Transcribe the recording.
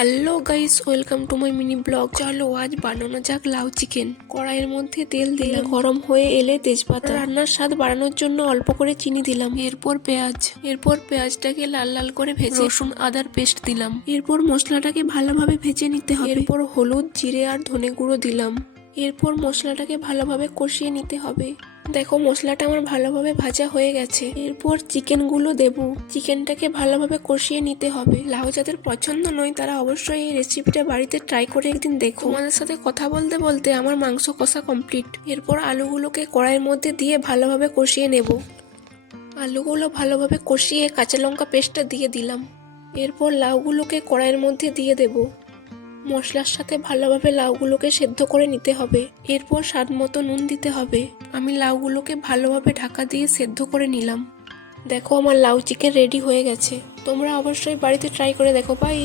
Hello guys, welcome to my mini blog. চলো আজ বানানো যাক লাউ চিকেন। কড়াইয়ের মধ্যে তেল দিলাম, গরম হয়ে এলে তেজপাতা, রান্নার স্বাদ বাড়ানোর জন্য অল্প করে চিনি দিলাম, এরপর পেঁয়াজটাকে লাল লাল করে ভেজে রসুন আদার পেস্ট দিলাম। এরপর মশলাটাকে ভালোভাবে ভেজে নিতে হবে। এরপর হলুদ, জিরে আর ধনে গুঁড়ো দিলাম। এরপর মশলাটাকে ভালোভাবে কষিয়ে নিতে হবে। দেখো মশলাটা আমার ভালোভাবে ভাজা হয়ে গেছে। এরপর চিকেনগুলো দেব। চিকেনটাকে ভালোভাবে কষিয়ে নিতে হবে। লাউ যাদের পছন্দ নয় তারা অবশ্যই এই রেসিপিটা বাড়িতে ট্রাই করে একদিন দেখো। তোমাদের সাথে কথা বলতে বলতে আমার মাংস কষা কমপ্লিট। এরপর আলুগুলোকে কড়াইয়ের মধ্যে দিয়ে ভালোভাবে কষিয়ে নেব। আলুগুলো ভালোভাবে কষিয়ে কাঁচা লঙ্কা পেস্টটা দিয়ে দিলাম। এরপর লাউগুলোকে কড়াইয়ের মধ্যে দিয়ে দেব। মশলার সাথে ভালোভাবে লাউগুলোকে সেদ্ধ করে নিতে হবে। এরপর স্বাদ মতো নুন দিতে হবে। আমি লাউগুলোকে ভালোভাবে ঢাকা দিয়ে সেদ্ধ করে নিলাম। দেখো আমার লাউ চিকেন রেডি হয়ে গেছে। তোমরা অবশ্যই বাড়িতে ট্রাই করে দেখো। বাই।